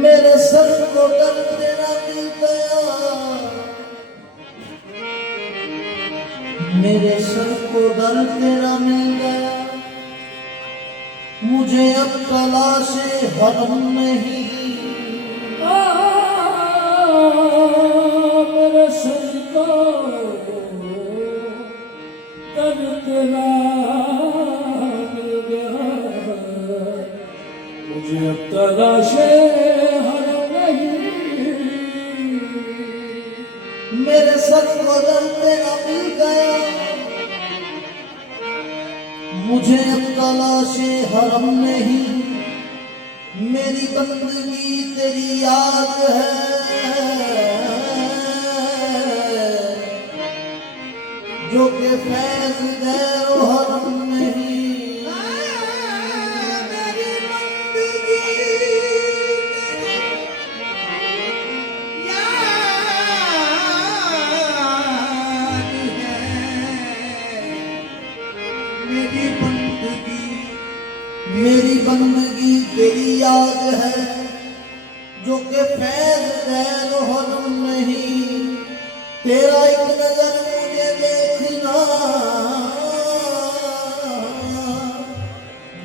मेरे सर को दर्द तेरा मिल गया, मेरे सर को दर्द तेरा मिल गया, मुझे अब तलाशे हरम नहीं। मेरे सर को दर्द तेरा मिल गया, मुझे अब तलाशे मेरे सर को दर्द तेरा मिल गया, मुझे अब तलाशे हरम नहीं। मेरी बंदगी तेरी याद है, जो के फैज गैरो हरम नहीं। मेरी बंदगी तेरी याद है, जो के फैज गैर हरम नहीं। तेरा एक नजर मुझे देखना,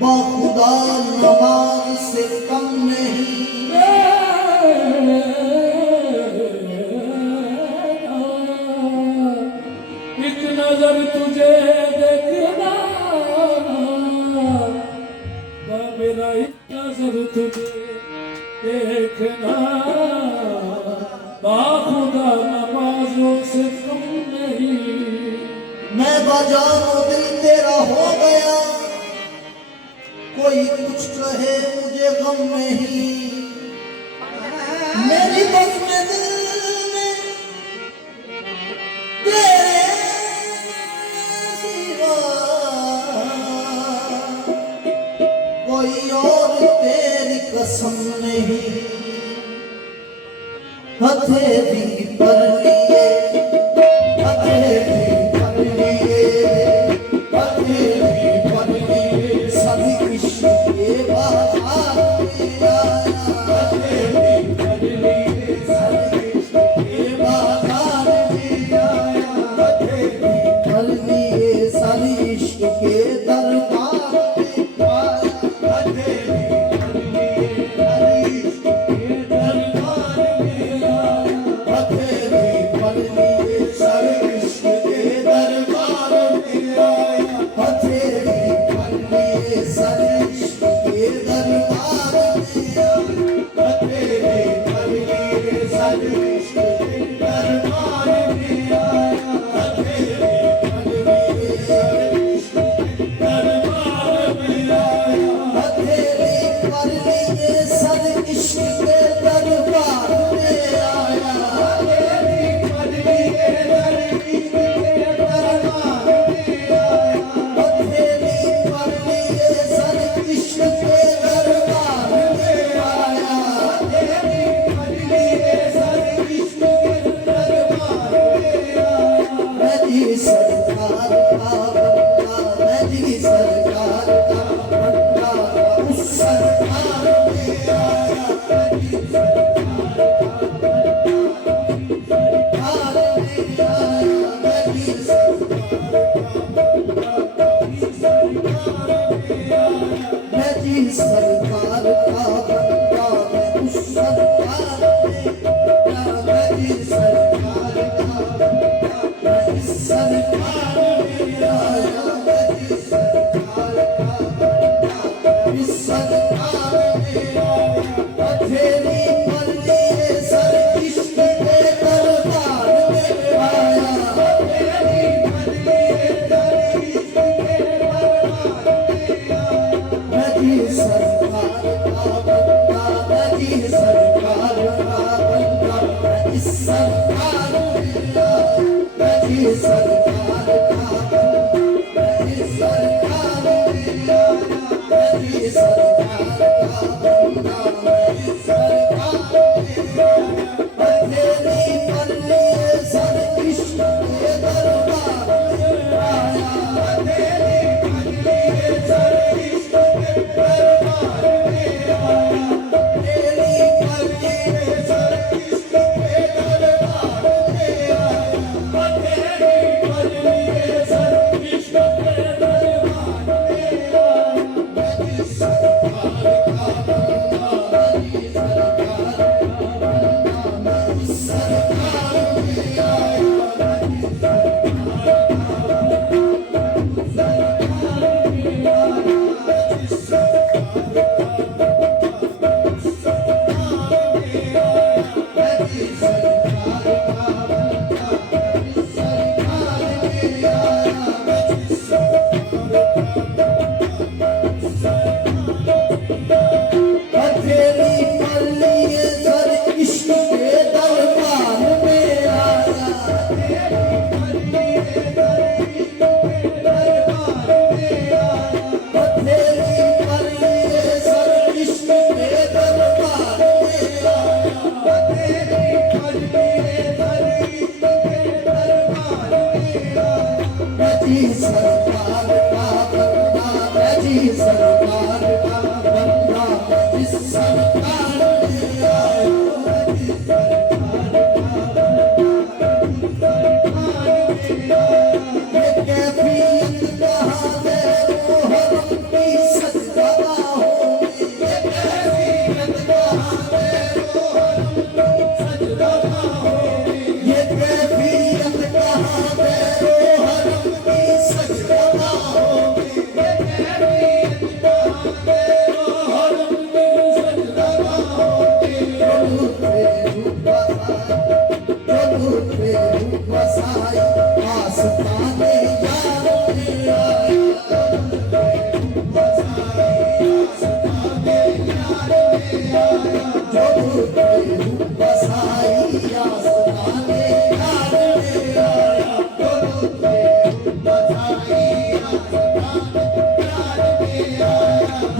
बाखुदा नमाज से कम नहीं। एक नजर तुझे देखना, मेरा एक नजर तुझे देखना, बाखुदा नमाजों से कम नहीं। मैं बजानो दिल तेरा हो गया, कोई कुछ कहे मुझे गम नहीं, मेरी बस में दिल में तेरे सिवा कोई और तेरी कसम नहीं। हथेली पर लिए, हथेली पर लिए, हथेली पर लिए सभी इश्क के बाजार में आया। हथेली पर लिए सभी इश्क के बाजार में आया। हथेली पर लिए सभी इश्क के दरबार में आया। हथेली पर लिए सभी इश्क के दरबार में आया। हथेली पर लिए सभी इश्क के दरबार में आया। हथेली पर लिए सभी इश्क के दरबार में आया। हथेली पर लिए सभी इश्क के दरबार में आया। हथेली पर लिए सभी इश्क के दरबार में आया। हथेली पर लिए सभी इश्क के दरबार में आया। हथेली पर लिए सभी इश्क के दरबार में आया। हथेली पर लिए सभी इश्क के दरबार में आया। हथेली पर लिए सभी इश्क के दरबार में आया। मैं जी सरकार का बंदा, मैं जी सरकार का बंदा, उस सरकार में आया। मैं जी सरकार का बंदा, सरकार में आया। मैं जी मैं जी सरकार का बंदा, मैं उस सरकार में आया। मैं जी सरकार का बंदा, मैं इस सरकार में आया। मैं जी सरकार का बंदा, मैं इस सरकार में आया। हथेली पर लिए सर इश्क के दरबार में आया। हथेली पर लिए सर इश्क के दरबार में आया। मैं जी सरकार का बंदा, मैं जी सरकार का बंदा, मैं इस सरकार में आया। मैं जी सरकार का बंदा, मैं इस सरकार में आया। मैं जी सरकार का बंदा, मैं इस सरकार में आया। हथेली पर लिए सर इश्क के दरबार में आया। हथेली पर लिए सर इश्क के दरबार में आया। हथेली पर लिए सर इश्क के दरबार में आया। हथेली पर लिए सर इश्क के दरबार में आया। मैं जी सरकार का बंदा, मैं जी सरकार का बंदा, मैं इस सरकार में आया। मैं जी सरकार का बंदा, मैं इस सरकार में आया। मैं जी सरकार का बंदा, मैं इस सरकार में आया। मैं जी सरकार का बंदा, मैं इस सरकार में आया। मैं जी हथेली पर लिए सर इश्क के दरबार में आया। हथेली पर लिए सर इश्क के दरबार में आया। हथेली पर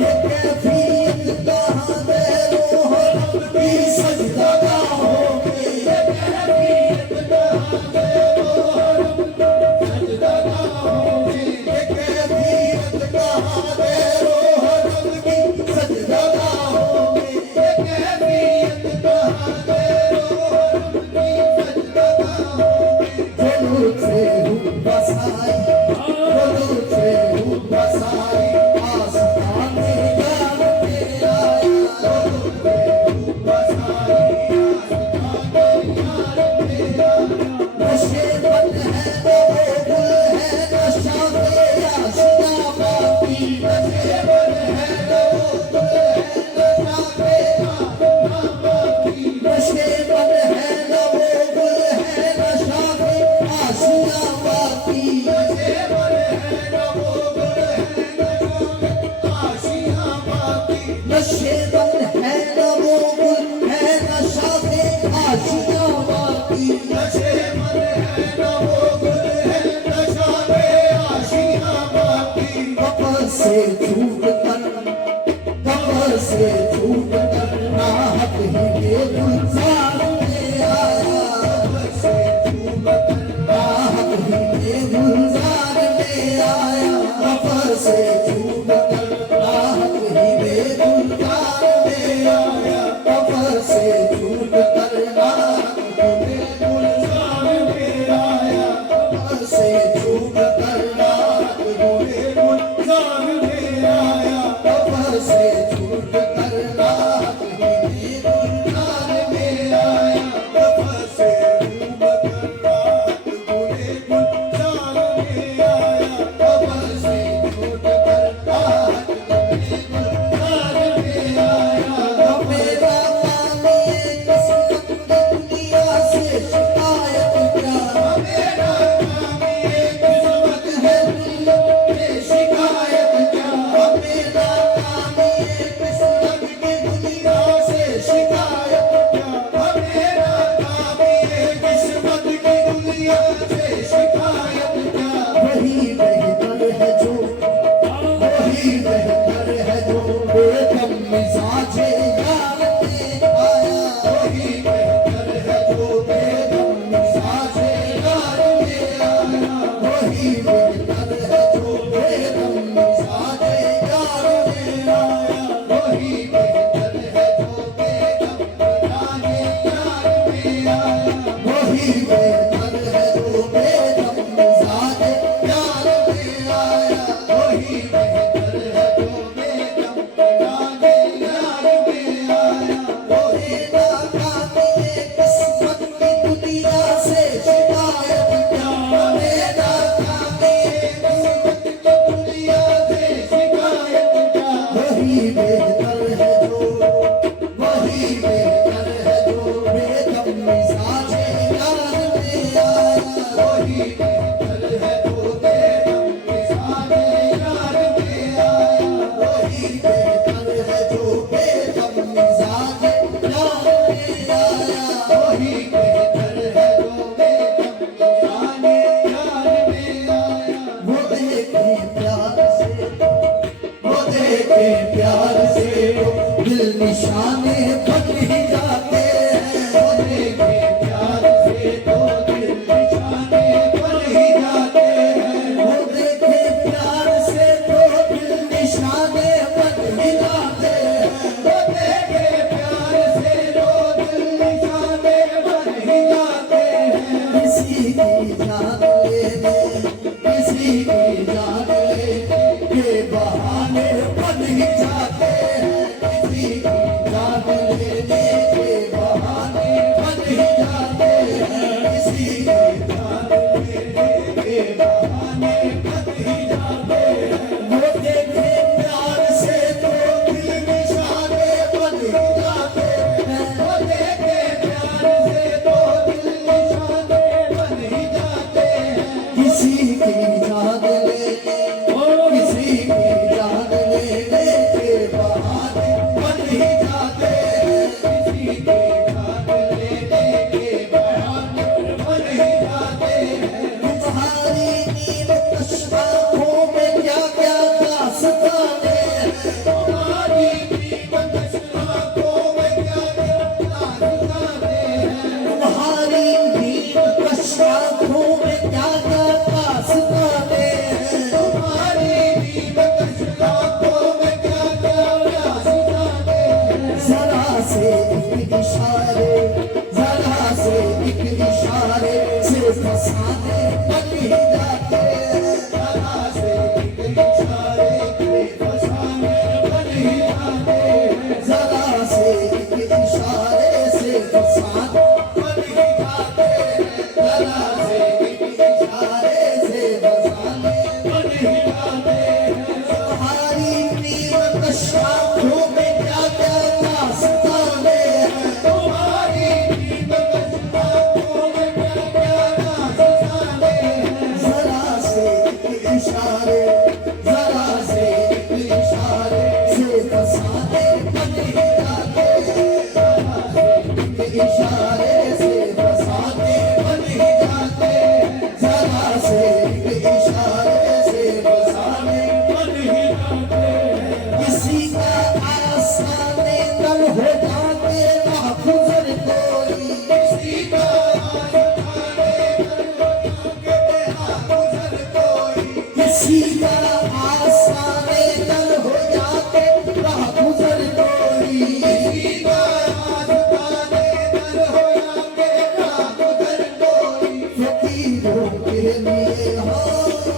ये कैफियत कहाँ दे रूह रब की सजदा गाहों में ये कैफियत कहाँ दे रूह रब की सजदा गाहों में ये कैफियत कहाँ दे रूह रब की सजदा गाहों में ये कैफियत कहाँ दे रूह रब की सजदा गाहों में दिल से रूह बसाई दिल से रूह बसाई आस्ताने यार पे आया दिल से रूह बसाई आस्ताने यार पे आया नशे बन है वो गुल है नशा पे आशिया बाकी नशे बन है वो गुल है नशा पे आशिया बाकी नशे बन है वो गुल है नशा पे आशिया बाकी नशे बन है वो गुल है नशे बन है वो गुल है नशा पे आशिया बाकी नशे बन है वो गुल है नशा पे आशिया बाकी कबर से छूट कर कबर से छूट कर राहत ही के गुलजार में आया कबर से छूट कर राहत ही के गुलजार में आया कबर से छूट कर राहत ही के गुलजार में आया कबर से छूट कर राहत ही के गुलजार में आया कबर से छूट कर राहत ही के गुलजार में आया कबर से छूट कर राहत ही के गुलजार में आया कबर से छूट कर राहत ही के गुलजार में आया कबर से छूट कर राहत ही के गुलजार में आया मेरा मामी किस्मत की दुनिया से शिकायत क्या मेरा मामी किस्मत है दुनिया से शिकायत क्या मेरा मामी किस्मत की दुनिया से शिकायत क्या मेरा मामी किस्मत की दुनिया से शिकायत क्या वही बेहतर है जो वही बेहतर है जो बेगम मिजाजे यार पे आया वही बेहतर है जो बेगम मिजाजे यार पे आया वही बेहतर है जो बेगम मिजाजे यार पे आया वही बेहतर है जो बेगम मिजाजे यार पे आया वही बेहतर है जो बेगम मिजाजे यार पे आया वही बेहतर है जो बेगम मिजाजे यार पे आया वही नाकामी किस्मत की दुनिया से शिकायत क्या मेरा नाकामी किस्मत की दुनिया से शिकायत क्या वही बेहतर है जो वही बेहतर है जो बेगम मिजाजे यार पे आया वही बेहतर है जो बेगम मिजाजे यार पे आया वही बेहतर है जो बेगम मिजाजे यार पे आया वही बेहतर है जो बेगम मिजाजे यार पे आया वो देखे प्यार से वो देखे प्यार से दिल निशाने बन ही जाते हैं वो देखे प्यार से तो दिल निशाने बन ही जाते हैं वो देखे प्यार से तो दिल निशाने बन ही जाते हैं वो देखे प्यार से तो दिल निशाने बन ही जाते हैं किसी की जान लेने किसी की जान लेने के बहाने बन ही जाते हैं किसी की जान लेने के बहाने बन ही जाते हैं किसी की जान लेने के बहाने बन ही जाते हैं वो देखे प्यार से तो फसाने बन ही जाते हैं जरा से एक इशारे पे फसाने बन ही जाते हैं जरा से एक इशारे से फसाने बन ही जाते हैं जरा से एक इशारे से फसाने बन ही जाते हैं तुम्हारी प्रेम कशाफों में क्या क्या दास्ताने हैं तुम्हारी प्रेम कशाफों में क्या क्या दास्ताने हैं जरा से एक इशारे जरा से एक इशारे से फसाने बन ही जाते हैं जरा से एक इशारे से फसाने बन ही जाते हैं जरा से एक इशारे से फसाने बन ही जाते हैं किसी का आसाने तल हो जाते ना गुजर कोई किसी का आसाने तल हो जाते ना गुजर कोई किसी का आसाने तल हो जाते ना गुजर कोई किसी का आसाने तल हो जाते ना गुजर कोई फकीरों के लिए हो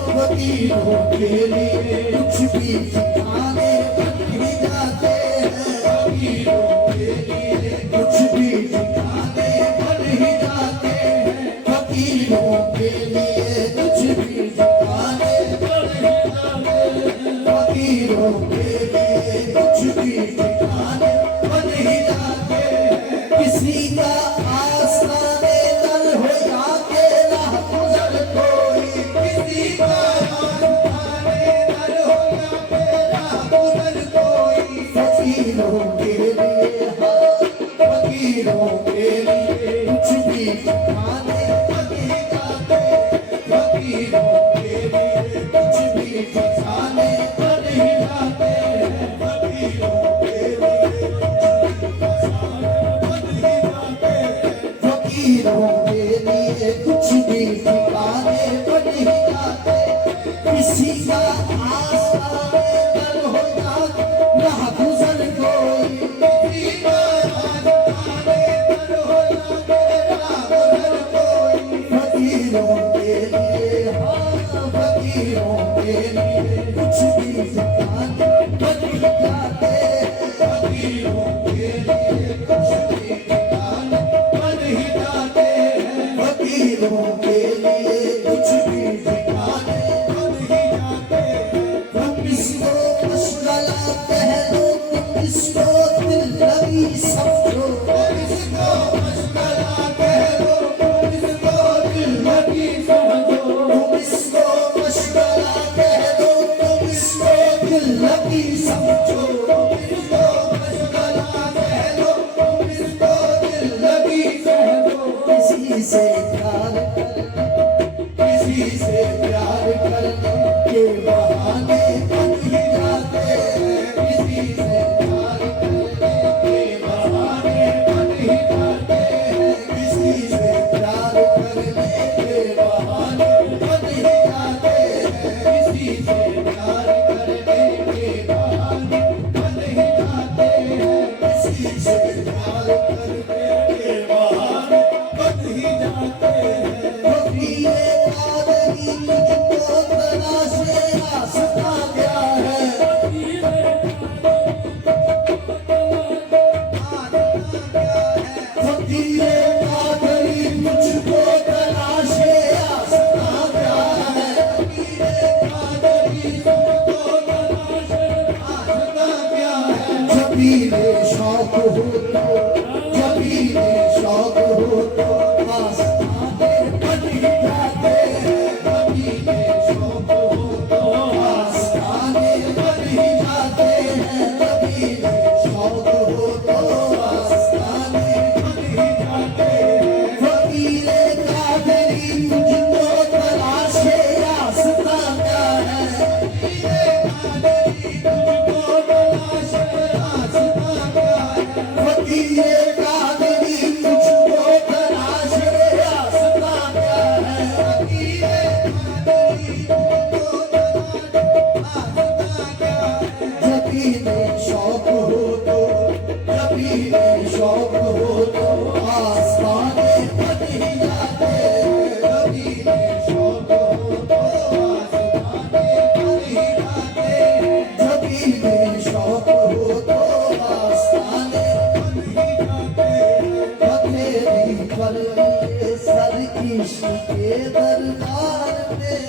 फकीरों के लिए कुछ भी ठिकाने बन ही जाते हैं फकीरों के लिए कुछ भी ठिकाने बन ही जाते हैं फकीरों के लिए कुछ भी ठिकाने बन ही जाते हैं फकीरों के लिए कुछ भी ठिकाने बन ही जाते हैं किसी का आसाने तल हो जाते ना गुजर कोई किसी का आसाने तल हो जाते ना गुजर कोई फकीरों के लिए हाँ फकीरों के लिए कुछ भी ठिकाने बन ही जाते फकीरों के लिए कुछ भी ठिकाने बन ही जाते फकीरों के लिए फकीरों के लिए कुछ भी ठिकाने बन ही जाते किसी का आसाने तल हो जाते ना गुजर कोई किसी का आसाने तल हो जाते ना गुजर कोई फकीरों के लिए हाँ फकीरों के लिए कुछ भी ठिकाने बन ही जाते फकीरों के लिए कुछ भी ठिकाने बन ही जाते फकीरों के लिए कुछ भी ठिकाने बन ही जाते तुम इसको मशगला कह लो तुम इसको दिल लगी समझो तुम इसको मशगला कह लो तुम इसको दिल लगी समझो तुम इसको मशगला कह लो तुम इसको दिल लगी समझो तुम इसको मशगला कह लो तुम इसको दिल लगी समझो किसी से प्यार करने के बहाने बन ही जाते किसी से प्यार करने के बहाने बन ही जाते किसी से प्यार करने के बहाने बन ही जाते किसी से प्यार करने के बहाने बन ही जाते किसी से प्यार करने के बहाने बन ही जाते तुझको तलाशे रास्ता क्या है फकीरे कादरी तुझको तलाशे रास्ता क्या है फकीरे कादरी तुझको तलाशे रास्ता क्या है जबी रे शौक हो तो जबी रे शौक हो तो आस्ताने बन ही जाते जबी रे शौक हो तो आस्ताने बन ही जाते हैं जबी रे शौक हो तो आस्ताने बन ही जाते फकीरे कादरी तुझको तलाशे रास्ता क्या है फकीरे कादरी तुझको तलाशे रास्ता क्या है फकीरे कादरी तुझको तलाशे रास्ता क्या है फकीरे कादरी तुझको तलाशे रास्ता क्या है जबी रे शौक हो तो जबी रे शौक हो तो आसमाने बन ही जाते जबी तो आस्ताने बखेरी पर सर इश्क के दरबार में